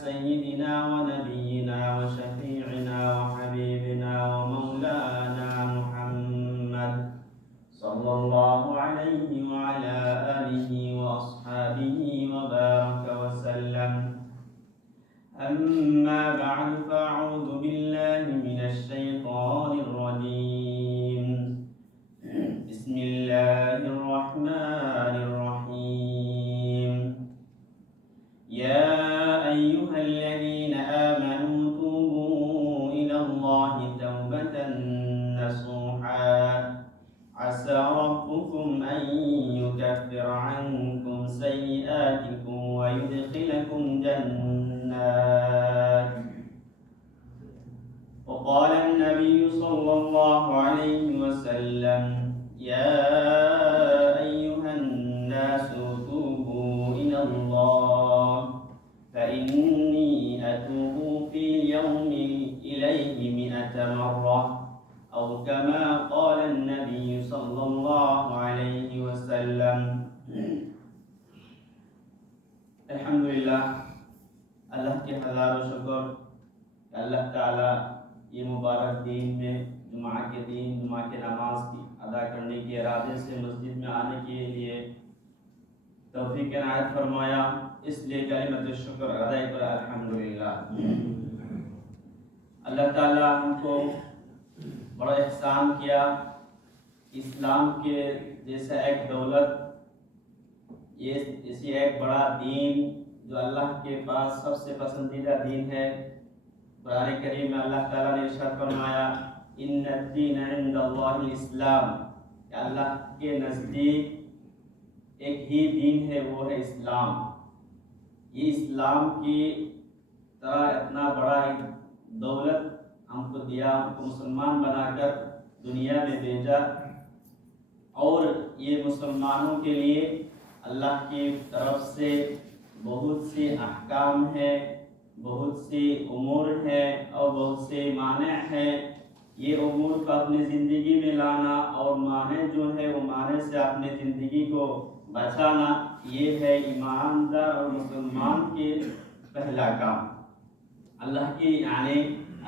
سيدنا ونبينا وشفيعنا وحبيبنا ومولانا محمد صلى الله عليه وعلى آله وأصحابه وبارك وسلم. أما بعد فأعوذ بالله من الشيطان الرجيم. بسم الله الرحمن الرحيم. يا أيها الذين آمنوا توبوا إلى الله توبة نصوحا عسى ربكم أن يكفر عنكم سيئاتكم ويدخلكم جنات. وقال النبي صلى الله عليه وسلم يا أيها الناس توبوا إلى الله فإني أتوب في اليوم إليه 100 مرة أو كما قال النبي صلى الله عليه وسلم. الحمدللہ، اللہ کے ہزاروں شکر کہ اللہ تعالیٰ یہ مبارک دین میں جمعہ کے دن جمعہ کے نماز کی ادا کرنے کے ارادے سے مسجد میں آنے کے لیے توفیق عنایت فرمایا، اس لیے کلمۃ الشکر ادا کر الحمدللہ۔ اللہ تعالیٰ ہم کو بڑا احسان کیا، اسلام کے جیسا ایک دولت، یہ اسی ایک بڑا دین جو اللہ کے پاس سب سے پسندیدہ دین ہے۔ قرآن کریم میں اللہ تعالیٰ نے ارشاد فرمایا ان الدین عند اللہ الاسلام، کہ اللہ کے نزدیک ایک ہی دین ہے، وہ ہے اسلام۔ یہ اسلام کی طرح اتنا بڑا دولت ہم کو دیا، ہم کو مسلمان بنا کر دنیا میں بھیجا، اور یہ مسلمانوں کے لیے اللہ کی طرف سے بہت سی احکام ہے، بہت سی امور ہے اور بہت سے مانع ہے۔ یہ امور کو اپنی زندگی میں لانا اور مانع جو ہے وہ مانع سے اپنی زندگی کو بچانا، یہ ہے ایماندار اور مسلمان کے پہلا کام۔ اللہ کی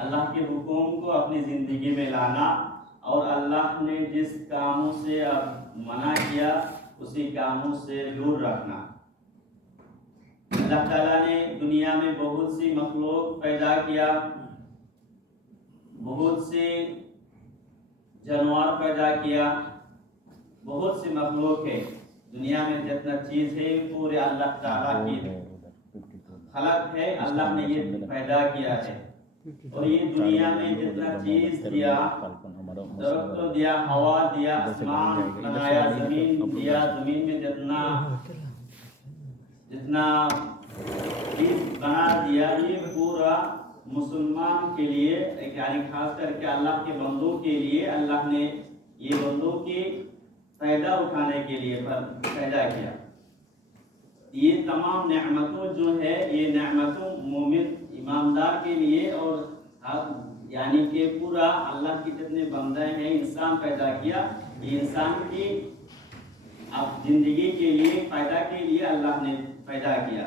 اللہ کے حکم کو اپنی زندگی میں لانا، اور اللہ نے جس کاموں سے منع کیا اسی کاموں سے دور رکھنا۔ اللہ تعالیٰ نے دنیا میں بہت سی مخلوق پیدا کیا، بہت سی جانور پیدا کیا، بہت سی مخلوق ہے دنیا میں، جتنا چیز ہے پورے اللہ تعالیٰ کی خلق ہے، اللہ نے یہ پیدا کیا ہے۔ اور یہ دنیا میں جتنا چیز دیا، درخت دیا، ہوا دیا، آسمان بنایا، زمین دیا، زمین میں جتنا چیز بنا دیا، یہ پورا مسلمان کے لیے، یعنی خاص کر کے اللہ کے بندوں کے لیے اللہ نے یہ بندوں کی فائدہ اٹھانے کے لیے پیدا کیا۔ یہ تمام نعمتوں جو ہے، یہ نعمتوں مومن ایماندار کے لیے، اور یعنی کہ پورا اللہ کے جتنے بندے ہیں، انسان پیدا کیا، یہ انسان کی اب زندگی کے لیے فائدہ کے لیے اللہ نے پیدا کیا۔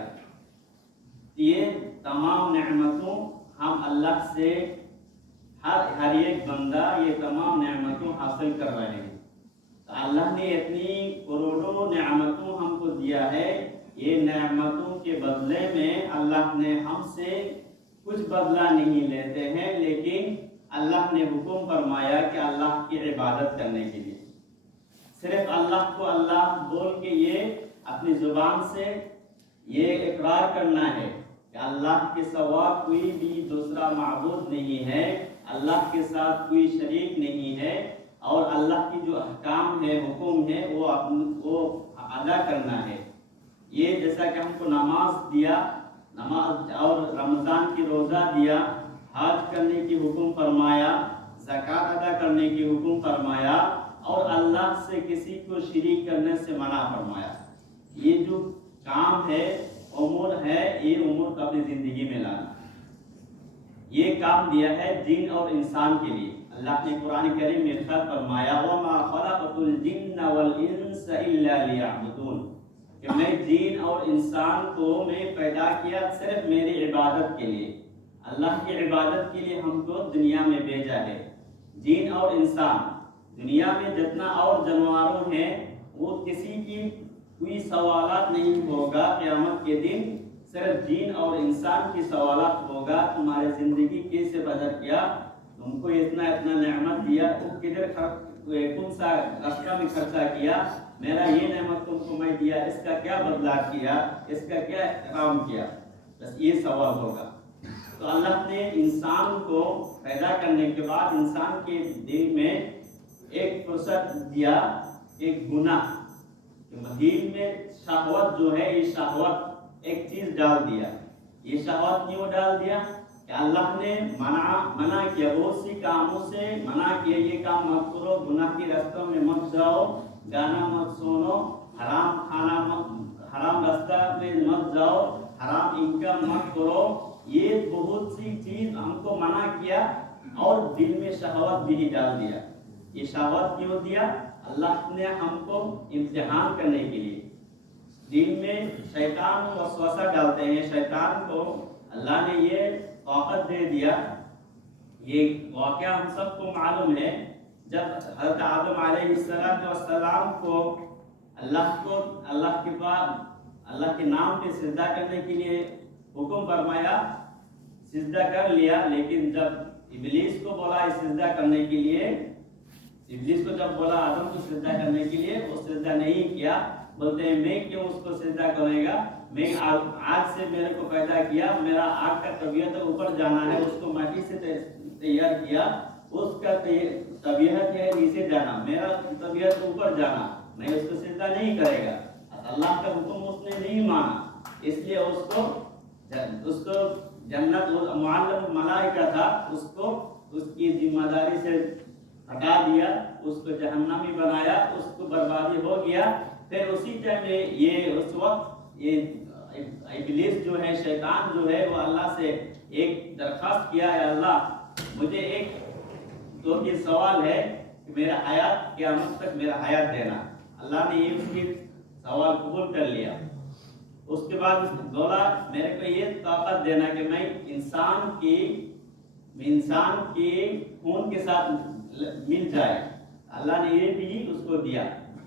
یہ تمام نعمتوں ہم اللہ سے ہر ایک بندہ یہ تمام نعمتوں حاصل کر رہے ہیں۔ اللہ نے اتنی کروڑوں نعمتوں ہم کو دیا ہے، یہ نعمتوں کے بدلے میں اللہ نے ہم سے کچھ بدلہ نہیں لیتے ہیں، لیکن اللہ نے حکم فرمایا کہ اللہ کی عبادت کرنے کے لیے صرف اللہ کو اللہ بول کے یہ اپنی زبان سے یہ اقرار کرنا ہے کہ اللہ کے سوا کوئی بھی دوسرا معبود نہیں ہے، اللہ کے ساتھ کوئی شریک نہیں ہے، اور اللہ کی جو احکام ہے، حکم ہے، وہ ادا کرنا ہے۔ یہ جیسا کہ ہم کو نماز دیا، نماز اور رمضان کی روزہ دیا، حج کرنے کی حکم فرمایا، زکوٰۃ ادا کرنے کی حکم فرمایا، اور اللہ سے کسی کو شریک کرنے سے منع فرمایا۔ یہ جو کام ہے، امور ہے، یہ امور کو اپنی زندگی میں لانا، یہ کام دیا ہے جن اور انسان کے لیے۔ اللہ نے قرآن کریم میں ارشاد فرمایا وَمَا خَلَقْتُ الْجِنَّ وَالْإِنسَ إِلَّا لِيَعْبُدُونَ، کہ میں جن اور انسان کو میں پیدا کیا صرف میری عبادت کے لیے، اللہ کی عبادت کے لیے ہم کو دنیا میں بھیجا ہے۔ جن اور انسان، دنیا میں جتنا اور جانوروں ہیں وہ کسی کی کوئی سوالات نہیں ہوگا قیامت کے دن، صرف جن اور انسان کی سوالات ہوگا، تمہاری زندگی کیسے بسر کیا، تم کو اتنا نعمت دیا، تم کدھر کون سا راستہ میں خرچہ کیا، میرا یہ نعمت تم کو میں دیا، اس کا کیا بدلا کیا، اس کا کیا احترام کیا، بس یہ سوال ہوگا۔ تو اللہ نے انسان کو پیدا کرنے کے بعد انسان کے دل میں ایک فرصت دیا، ایک گناہ، دل میں شہوت جو ہے، یہ شہوت ایک چیز ڈال دیا۔ یہ شہوت کیوں ڈال دیا؟ کہ اللہ نے منع کیا، بہت سی کاموں سے منع کیا، یہ کام مت کرو، گناہ کی راستوں میں مت جاؤ، گانا مت سنو، حرام کھانا مت، حرام راستہ میں مت جاؤ، حرام انکم مت کرو، یہ بہت سی چیز ہم کو منع کیا، اور دل میں شہوت بھی ڈال دیا۔ یہ شہوت کیوں دیا؟ اللہ نے ہم کو امتحان کرنے کے لیے۔ دل میں شیطان وسوسہ ڈالتے ہیں، شیطان کو اللہ نے یہ طاقت دے دیا۔ یہ واقعہ ہم سب کو معلوم ہے، جب حضرت آدم علیہ السلام کو اللہ کے بعد اللہ کے نام پہ سجدہ کرنے کے لیے حکم فرمایا، سجدہ کر لیا، لیکن جب ابلیس کو بولا سجدہ کرنے کے لیے، ابلیس کو جب بولا آدم کو سجدہ کرنے کے لیے، وہ سجدہ نہیں کیا، بولتے ہیں میں کیوں اس کو سجدہ کرے گا، میں آگ سے میرے کو پیدا کیا، میرا آگ کا طبیعت اوپر جانا ہے، اس کو مٹی سے تیار کیا، اس کا طبیعت ہے نیچے جانا، میرا طبیعت اوپر جانا، میں اس کو سجدہ نہیں کرے گا۔ اللہ کا حکم اس نے نہیں مانا، اس لیے اس کو جنت، معلم ملائکہ تھا، اس کی ذمہ داری سے ہٹا دیا، اس کو جہنمی بنایا، اس کو بربادی ہو گیا۔ پھر اسی ٹائم اس وقت یہ ابلیس جو ہے، شیطان جو ہے، وہ اللہ سے ایک درخواست کیا ہے، اللہ مجھے ایک تو یہ سوال ہے کہ میرا حیات قیامت تک میرا حیات دینا۔ اللہ نے یہ اس کی سوال قبول کر لیا۔ اس کے بعد بولا میرے کو یہ طاقت دینا کہ میں انسان کی خون کے ساتھ مل جائے، اللہ نے یہ بھی اس کو دیا۔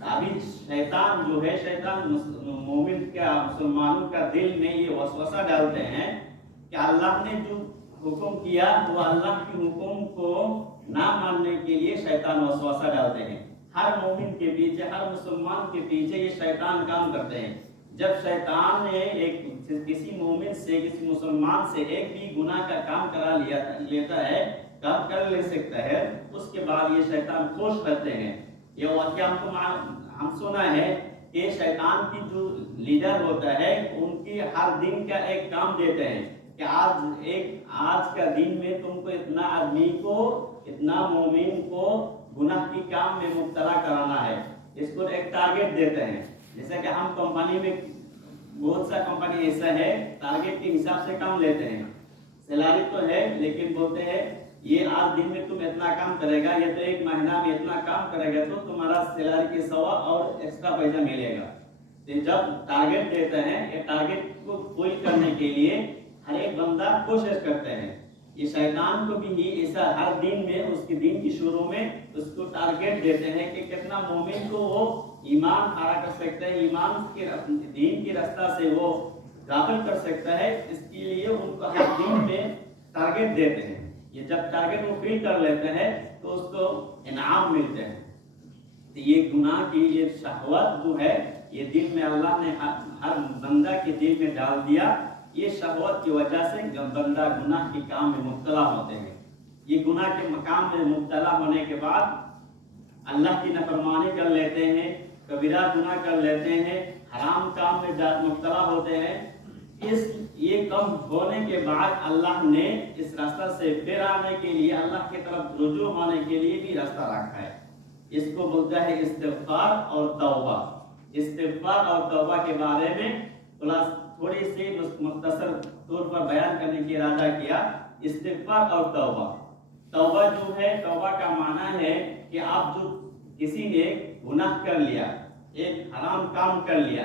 ابھی شیطان جو ہے، شیطان مومن کا، مسلمانوں کا دل میں یہ وسوسہ ڈالتے ہیں کہ اللہ نے جو حکم کیا وہ اللہ کے حکم کو نہ ماننے کے لیے شیطان وسوسہ ڈالتے ہیں۔ ہر مومن کے پیچھے، ہر مسلمان کے پیچھے یہ شیطان کام کرتے ہیں۔ جب شیطان نے کسی مومن سے، کسی مسلمان سے ایک بھی گناہ کا کام کرا لیتا ہے، کام کر لے سکتا ہے، اس کے بعد یہ شیطان خوش رہتے ہیں۔ یہ واقعہ ہم سنا ہے کہ شیطان کی جو لیڈر ہوتا ہے، ان کی ہر دن کا ایک کام دیتے ہیں کہ آج کا دن میں تم کو اتنا آدمی کو، اتنا مومن کو گناہ کی کام میں مبتلا کرانا ہے۔ اس کو ایک ٹارگٹ دیتے ہیں، جیسا کہ ہم کمپنی میں، بہت سا کمپنی ایسا ہے، ٹارگٹ کے حساب سے کام لیتے ہیں، سیلری تو ہے لیکن بولتے ہیں یہ آج دن میں تم اتنا کام کرے گا، یا تو ایک مہینہ میں اتنا کام کرے گا تو تمہارا سیلری کے سوا اور ایکسٹرا پیسہ ملے گا۔ جب ٹارگٹ دیتے ہیں، یہ ٹارگٹ کو فل کرنے کے لیے ہر ایک بندہ کوشش کرتے ہیں۔ یہ شیطان کو بھی ایسا ہر دن میں، اس کے دن کی شروع میں اس کو ٹارگٹ دیتے ہیں کہ کتنا مومن کو وہ ایمان کھڑا کر سکتا ہے، ایمان کے دین کے راستہ سے وہ غافل کر سکتا ہے، اس کے لیے ان کو ہر دن میں ٹارگٹ دیتے ہیں۔ یہ جب ٹارگٹ وہ فل کر لیتے ہیں تو اس کو انعام ملتے ہیں۔ تو یہ گناہ کی یہ شہوت جو ہے، یہ دل میں اللہ نے ہر بندہ کے دل میں ڈال دیا۔ یہ شہوت کی وجہ سے بندہ گناہ کے کام میں مبتلا ہوتے ہیں۔ یہ گناہ کے مقام میں مبتلا ہونے کے بعد اللہ کی نافرمانی کر لیتے ہیں، کبیرہ گناہ کر لیتے ہیں، حرام کام میں مبتلا ہوتے ہیں۔ یہ کم ہونے کے بعد اللہ نے اس راستہ سے پھر آنے کے لیے، اللہ کی طرف رجوع ہونے کے لیے بھی راستہ رکھا ہے۔ اس کو بولتا ہے استغفار اور توبہ۔ استغفار اور توبہ کے بارے میں تھوڑی سی مختصر طور پر بیان کرنے کی ارادہ کیا۔ استغفار اور توبہ، توبہ جو ہے، توبہ کا معنی ہے کہ آپ جو کسی نے گناہ کر لیا، ایک حرام کام کر لیا،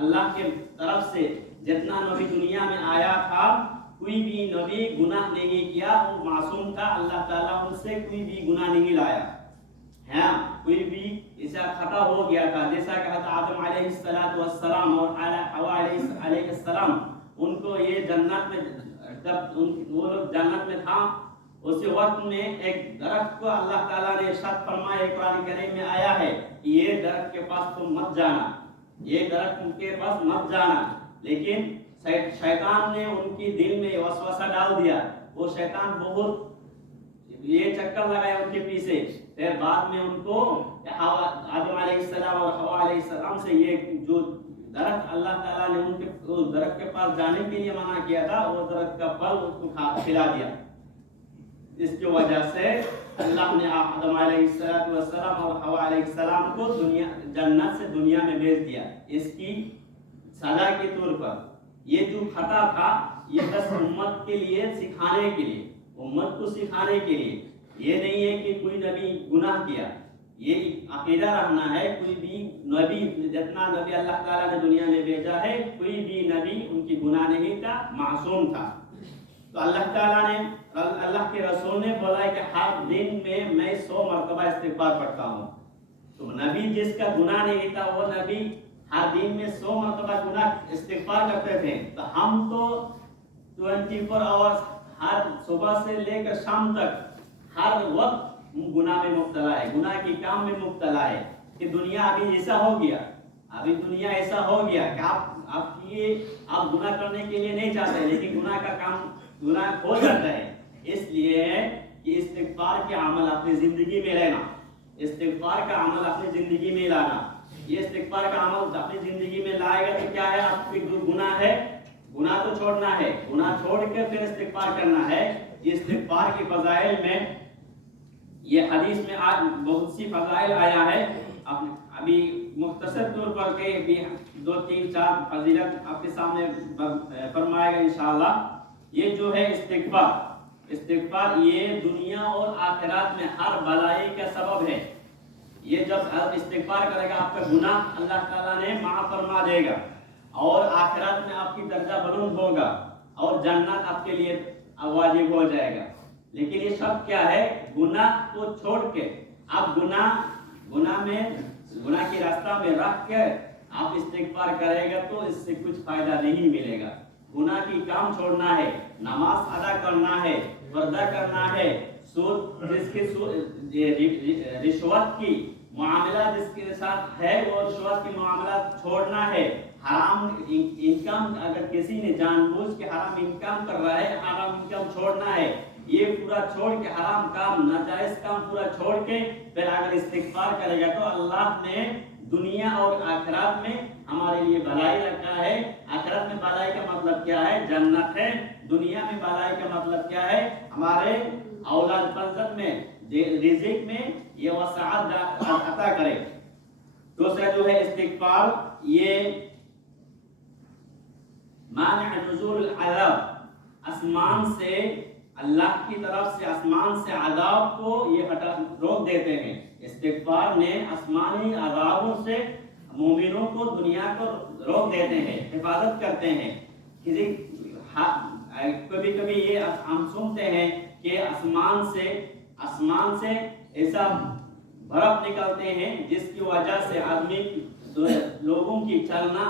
اللہ کے طرف سے جتنا نبی دنیا میں آیا تھا کوئی بھی نبی گناہ نہیں کیا، وہ معصوم تھا، اللہ تعالیٰ ان سے کوئی بھی گناہ نہیں لایا، ہاں کوئی بھی ایسا خطا ہو گیا تھا جیسا کہ حضرت آدم علیہ السلام اور حوا علیہ السلام، ان کو یہ جنت میں جب وہ لوگ جنت میں تھا اسی وقت میں ایک درخت کو اللہ تعالیٰ نے ارشاد فرمایا، قرآن کریم میں آیا ہے کہ یہ درخت کے پاس تم مت جانا، یہ درخت کے پاس مت جانا، لیکن شیطان نے ان کی دل میں وسوسہ ڈال دیا، وہ شیطان بہت یہ چکر لگایا ان کے پیچھے، پھر بعد میں ان کو آدم علیہ السلام اور حوا علیہ السلام سے یہ جو درخت اللہ تعالیٰ نے ان کے درخت کے پاس جانے کے لیے منع کیا تھا، وہ درخت کا پھل اس کو کھلا دیا، اس کی وجہ سے اللہ نے آدم علیہ السلام اور حوا علیہ السلام کو جنت سے دنیا میں بھیج دیا، اس کی سزا کے طور پر۔ یہ جو خطا تھا یہ بس امت کے لیے سکھانے کے لیے، امت کو سکھانے کے لیے، یہ نہیں ہے کہ کوئی نبی گناہ کیا، یہ عقیدہ رہنا ہے کوئی بھی نبی، جتنا نبی اللہ تعالیٰ نے دنیا میں بھیجا ہے کوئی بھی نبی ان کی گناہ نہیں تھا، معصوم تھا۔ تو اللہ تعالیٰ نے، اللہ کے رسول نے بولا کہ ہر دن میں 100 مرتبہ استغفار پڑھتا ہوں، تو نبی جس کا گناہ نہیں تھا وہ نبی ہر دن میں 100 مرتبہ گناہ استغفار کرتے تھے، تو ہم تو 24 آورز ہر صبح سے لے کر شام تک ہر وقت گناہ میں مبتلا ہے، گناہ کی کام میں مبتلا ہے، کہ دنیا ابھی ایسا ہو گیا، ابھی دنیا ایسا ہو گیا کہ آپ گناہ کرنے کے لیے نہیں چاہتے، لیکن گناہ کا کام گناہ ہو جاتا ہے، اس لیے کہ استغفار کے عمل اپنی زندگی میں لینا، استغفار کا عمل اپنی زندگی میں لانا، یہ استغفار کا عمل اپنی زندگی میں لائے گا تو کیا ہے، آپ کی جو گناہ ہے، گناہ تو چھوڑنا ہے، گناہ چھوڑ کے پھر استغفار کرنا ہے۔ یہ استغفار کی فضائل میں یہ حدیث میں آج بہت سی فضائل آیا ہے، ابھی مختصر طور پر کہ بھی 2 3 4 فضیلت آپ کے سامنے فرمائے گا انشاءاللہ۔ یہ جو ہے استغفار یہ دنیا اور آخرات میں ہر بلائی کا سبب ہے، یہ جب آپ استغفار کرے گا آپ کا گناہ اللہ تعالیٰ نے معاف فرما دے گا، اور آخرت میں آپ کی درجہ بلند ہوگا، اور جنت آپ کے لیے واجب ہو جائے گا۔ لیکن یہ سب کیا ہے، گناہ کو چھوڑ کے آپ گناہ کی راستہ میں رکھ کے آپ استغفار کرے گا تو اس سے کچھ فائدہ نہیں ملے گا۔ گناہ کی کام چھوڑنا ہے، نماز ادا کرنا ہے، پردہ کرنا ہے، رشوت کی معاملہ جس کے ساتھ ہے وہ رشوت کی معاملہ چھوڑنا ہے، حرام انکم اگر کسی نے جان بوجھ کے حرام انکم کر رہا ہے، حرام انکم چھوڑنا ہے، یہ پورا چھوڑ کے حرام کام ناجائز کام پورا چھوڑ کے پھر اگر استغفار کرے گا تو اللہ نے دنیا اور آخرت میں ہمارے لیے بھلائی رکھا ہے۔ آخرت میں بھلائی کا مطلب کیا ہے، جنت ہے، دنیا میں بھلائی کا مطلب کیا ہے، ہمارے اولاد فرزند میں رزق میں یہ وسعت عطا کرے۔ دوسرا جو ہے استغفار، یہ مانع نزول العذاب، آسمان سے اللہ کی طرف سے آسمان سے عذاب کو یہ روک دیتے ہیں۔ استغفار نے آسمانی عذابوں سے مومنوں کو دنیا کو روک دیتے ہیں، حفاظت کرتے ہیں۔ کبھی کبھی یہ ہم سنتے ہیں کہ آسمان سے ایسا برف نکلتے ہیں جس کی وجہ سے آدمی لوگوں کی چلنا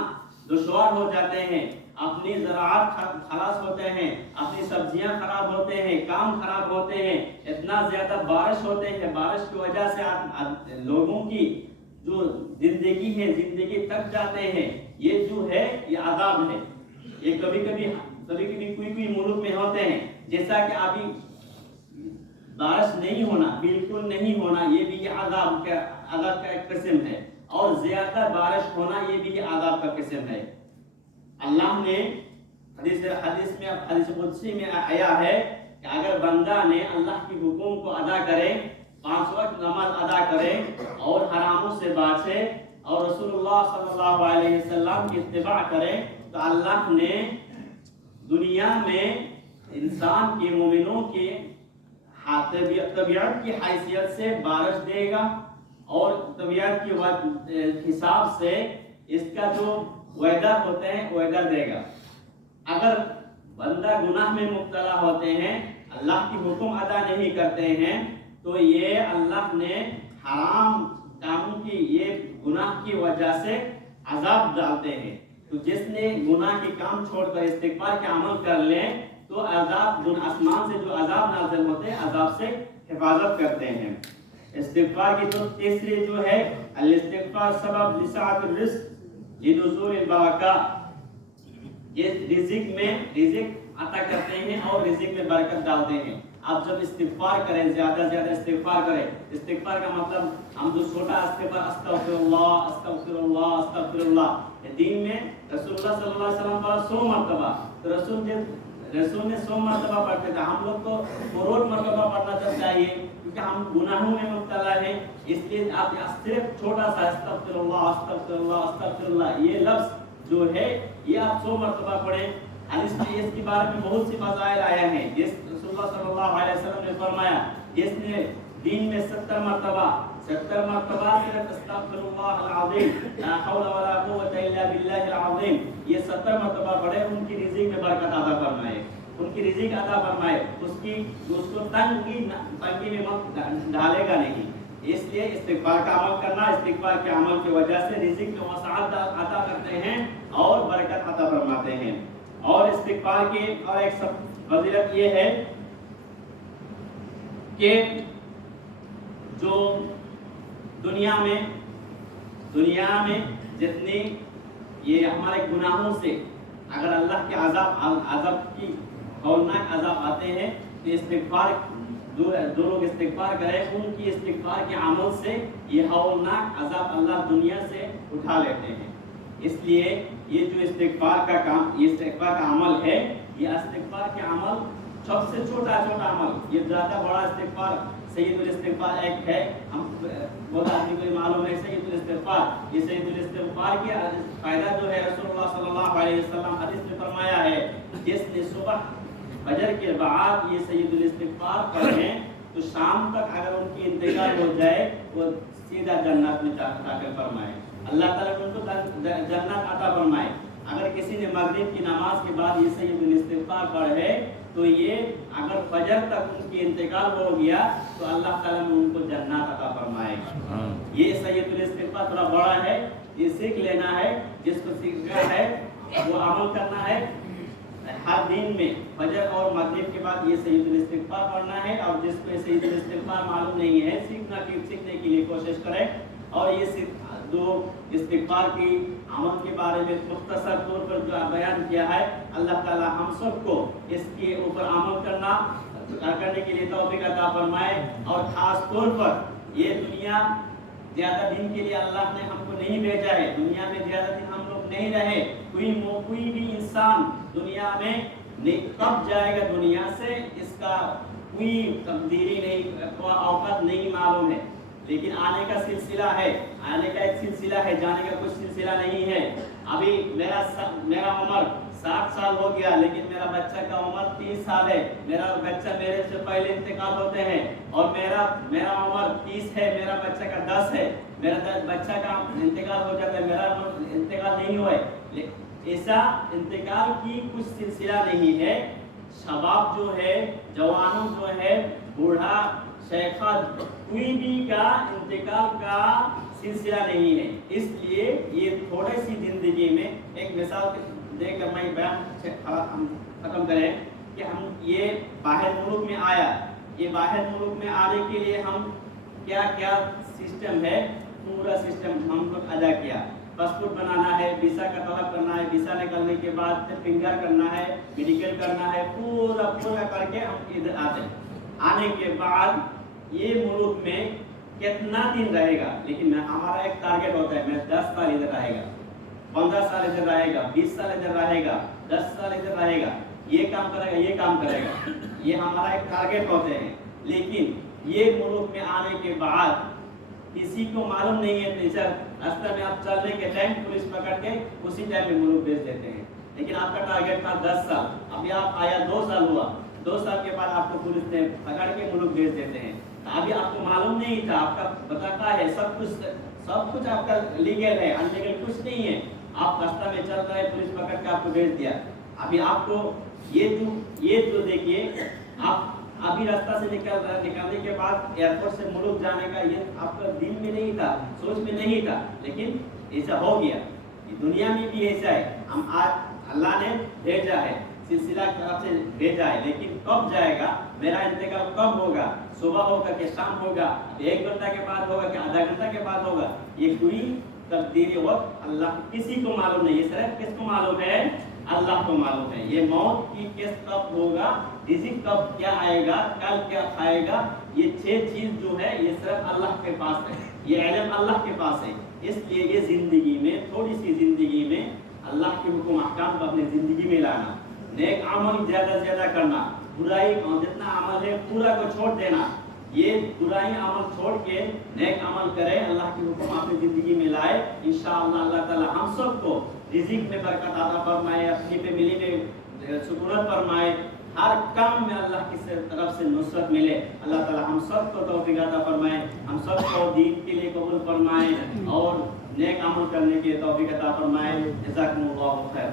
دشوار ہو جاتے ہیں، اپنی زراعت خلاص ہوتے ہیں، اپنی سبزیاں خراب ہوتے ہیں، کام خراب ہوتے ہیں، اتنا زیادہ بارش ہوتے ہیں، بارش کی وجہ سے لوگوں کی جو زندگی ہے زندگی تک جاتے ہیں، یہ جو ہے یہ عذاب ہے۔ یہ کبھی کبھی کوئی ملک میں ہوتے ہیں، جیسا کہ ابھی بارش نہیں ہونا، بالکل نہیں ہونا، یہ بھی عذاب کا ایک قسم ہے، اور زیادہ بارش ہونا یہ بھی عذاب کا قسم ہے۔ اللہ نے حدیث قدسی میں آیا ہے کہ اگر بندہ نے اللہ کی حکم کو ادا کرے، 5 وقت نماز ادا کرے اور حراموں سے بچے اور رسول اللہ صلی اللہ علیہ وسلم کی اتباع کرے، تو اللہ نے دنیا میں انسان کے مومنوں کے طبیعت کی حیثیت سے بارش دے گا، اور طبیعت کے حساب سے اس کا جو وعدہ ہوتے ہیں وعدہ دے گا. اگر بندہ گناہ میں مبتلا ہوتے ہیں اللہ کی حکم ادا نہیں کرتے ہیں تو یہ اللہ نے حرام کاموں کی یہ گناہ کی وجہ سے عذاب ڈالتے ہیں. تو جس نے گناہ کے کام چھوڑ کر استغفار کے عمل کر لیں تو عذاب آسمان سے جو عذاب نازل ہوتے ہیں عذاب سے حفاظت کرتے ہیں. استغفار کی تو تیسری جو ہے الاستغفار سبب لسعۃ الرزق لنزول البرکات. یہ رزق میں رزق عطا کرتے ہیں اور رزق میں برکت ڈالتے ہیں. آپ جب استغفار کریں زیادہ سے زیادہ استغفار کریں. استغفار کا مطلب ہم جو چھوٹا استغفار استغفر اللہ استغفر اللہ استغفر اللہ دین میں رسول اللہ صلی اللہ علیہ وسلم پر 100 مرتبہ تو رسول نے 100 مرتبہ پڑھتے تھے. ہم لوگ کو کروڑ مرتبہ پڑھنا چاہیے کیونکہ ہم گناہوں میں مبتلا ہیں. اس لیے آپ صرف چھوٹا سا استغفر اللہ استغفر اللہ استغفر اللہ یہ لفظ جو ہے یہ آپ 100 مرتبہ پڑھیں. حدیث میں اس کے بارے میں بہت سی فضائل آیا ہیں. جس رسول اللہ صلی اللہ علیہ وسلم نے فرمایا جس نے دین میں 70 مرتبہ صرف استغفر اللہ العظیم لا حول ولا قوت الا باللہ العظیم یہ 70 مرتبہ پڑھے ان کی رزق میں برکت عطا فرمائے. ان کی رزق عطا فرمائے. اس کو تنگی میں مت ڈالے گا نہیں. اس لیے استغفار کا عمل کرنا استغفار کے عمل کی وجہ سے رزق میں وسعت عطا کرتے ہیں اور برکت عطا فرماتے ہیں. اور استغفار کی اور ایک فضیلت یہ ہے کہ جو دنیا میں جتنی یہ ہمارے گناہوں سے اگر اللہ کے عذاب کی ہولناک عذاب آتے ہیں تو استغفار جو لوگ استغفار کریں ان کی استغفار کے عمل سے یہ ہولناک عذاب اللہ دنیا سے اٹھا لیتے ہیں. اس لیے یہ جو استغفار کا کام یہ استغفار کا عمل ہے یہ استغفار کے عمل سب سے چھوٹا عمل. یہ زیادہ بڑا استغفار سید الاستغفار ایک ہے. ہم بہت آدمی کو معلوم ہے سید الاستغفار. یہ سید الاستغفار کی فائدہ جو ہے رسول اللہ صلی اللہ علیہ وسلم حدیث میں فرمایا ہے جس نے صبح فجر کے بعد یہ سید الاستغفار پڑھیں تو شام تک اگر ان کی انتقال ہو جائے وہ سیدھا جنت میں داخل فرمائے. اللہ تعالیٰ ان کو جنت عطا فرمائے. اگر کسی نے مغرب کی نماز کے بعد یہ سید الاستغفار پڑھے تو یہ اگر فجر تک ان کی انتقال ہو گیا تو اللہ تعالیٰ نے ان کو جنت عطا فرمائے. یہ سید الاستغفار تھوڑا بڑا ہے. یہ سیکھ لینا ہے. جس کو سیکھنا ہے وہ عمل کرنا ہے. ہر دن میں فجر اور مغرب کے بعد یہ سید الاستغفار پڑھنا ہے. اور جس کو سید الاستغفار معلوم نہیں ہے سیکھنے کے لیے کوشش کرے. اور یہ دو استغفار کی عمل کے بارے میں مختصر طور پر جو بیان کیا ہے اللہ تعالی ہم سب کو اس کے اوپر عمل کرنے کے لیے توفیق عطا فرمائے. اور خاص طور پر یہ دنیا زیادہ دن کے لیے اللہ نے ہم کو نہیں بھیجا ہے. دنیا میں زیادہ دن ہم لوگ نہیں رہے. کوئی بھی انسان دنیا میں کب جائے گا دنیا سے اس کا کوئی تقدیری نہیں اوقات نہیں معلوم ہے. لیکن آنے کا سلسلہ ہے. آنے کا ایک سلسلہ ہے. جانے کا کچھ سلسلہ نہیں ہے. ابھی میرا عمر 60 سال ہو گیا لیکن میرا بچہ کا عمر 30 سال ہے. میرا بچہ میرے سے پہلے انتقال ہوتے ہیں. اور میرا عمر 30 ہے میرا بچہ کا 10 ہے. میرا بچہ کا انتقال ہو جاتا ہے میرا انتقال نہیں ہوا ہے. ایسا انتقال کی کچھ سلسلہ نہیں ہے. شباب جو ہے جوانوں جو ہے بوڑھا شیخہ کوئی بھی کا انتقال کا سلسلہ نہیں ہے. اس لیے یہ تھوڑے سی زندگی میں ایک مثال دے کر میں بیان ختم کریں کہ ہم یہ باہر ملک میں آیا. یہ باہر ملک میں آنے کے لیے ہم کیا سسٹم ہے پورا سسٹم ہم لوگ ادا کیا. پاسپورٹ بنانا ہے, ویزا کا طلب کرنا ہے, ویزا نکلنے کے بعد فنگر کرنا ہے, میڈیکل کرنا ہے, پورا کر کے ہم ادھر آتے ہیں. آنے کے بعد یہ ملک میں کتنا دن رہے گا لیکن ہمارا ایک ٹارگیٹ ہوتا ہے میں 10 سال ادھر رہے گا, 15 سال ادھر رہے گا, 20 سال ادھر رہے گا, 10 سال ادھر رہے گا, یہ کام کرے گا. یہ ہمارا ایک ٹارگیٹ ہوتے ہیں. لیکن یہ ملک میں آنے کے بعد کسی کو معلوم نہیں ہے. راستہ میں آپ چلنے کے ٹائم پولیس پکڑ کے اسی ٹائم میں ملک بھیج دیتے ہیں. لیکن آپ کا ٹارگیٹ تھا 10 سال. ابھی آپ آیا 2 سال ہوا, 2 سال کے بعد آپ کو پولیس نے پکڑ کے ملک بھیج دیتے ہیں. ابھی آپ کو معلوم نہیں تھا, آپ کا بتاتا ہے سب کچھ آپ کا لیگل ہے, انلیگل کچھ نہیں ہے. آپ راستہ میں چل رہے پولیس پکڑ کے آپ کو بھیج دیا. ابھی آپ کو یہ جو دیکھیے آپ ابھی راستہ سے نکلنے کے بعد ایئرپورٹ سے ملک جانے کا یہ آپ کا دل میں نہیں تھا, سوچ میں نہیں تھا, لیکن ایسا ہو گیا. دنیا میں بھی ایسا ہے, ہم آج اللہ نے بھیجا ہے, سلسلہ طرف سے بھیجا ہے, لیکن کب جائے گا, میرا انتقال کب ہوگا, صبح ہوگا کہ شام ہوگا, 1 گھنٹہ کے بعد ہوگا کہ آدھا گھنٹہ کے بعد ہوگا, یہ کوئی تقدیر وقت اللہ کسی کو معلوم نہیں. یہ صرف کس کو معلوم ہے, اللہ کو معلوم ہے. یہ موت کی کس کب ہوگا, رزق کب کیا آئے گا, کل کیا کھائے گا, یہ 6 چیز جو ہے یہ صرف اللہ کے پاس ہے, یہ علم اللہ کے پاس ہے. اس لیے یہ زندگی میں, تھوڑی سی زندگی میں اللہ کے حکم احکام کو اپنی زندگی میں لانا, نیک عمل زیادہ سے زیادہ کرنا, برائی جتنا عمل ہے پورا کو چھوڑ دینا. یہ برائی عمل چھوڑ کے نیک عمل کرے, اللہ کے حکم اپنی زندگی میں لائے, انشاءاللہ اللہ تعالی ہم سب کو رزق میں برکت عطا فرمائے, اپنی فیملی میں سکونت فرمائے, ہر کام میں اللہ کی طرف سے نصرت ملے. اللہ تعالی ہم سب کو توفیق عطا فرمائے, ہم سب کو دین کے لیے قبول فرمائے اور نیک عمل کرنے کی توفیق عطا فرمائے. جزاکم اللہ خیر.